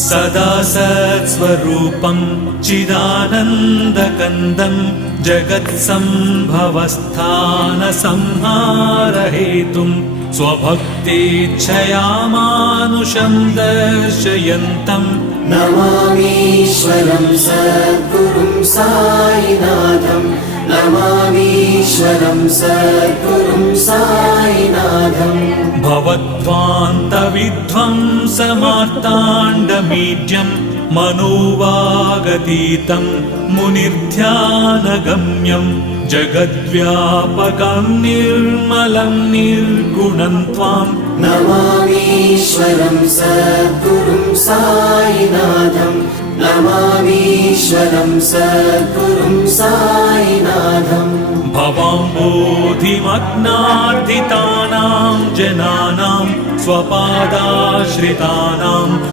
सदा सत्स्वरूपं चिदानन्दकन्दं जगत्सम्भवस्थानसंहारहेतुं स्वभक्तेच्छया मानुषं दर्शयन्तं नमामीश्वरं सद्गुरुं साईनाथं नमामीश्वरं सद्गुरुं साईनाथं भवद्ध्वान्तविध्वंसमार्ताण्डमीड्यं मनोवागतीतं मुनिर्ध्यानगम्यं जगद्व्यापकं निर्मलं निर्गुणं त्वां नमामीश्वरं सद्गुरुं साईनाथं नमामीश्वरं सद्गुरुं साईनाथं भवाम्बोधिमग्नार्दितानां जनानां स्वपादाश्रितानां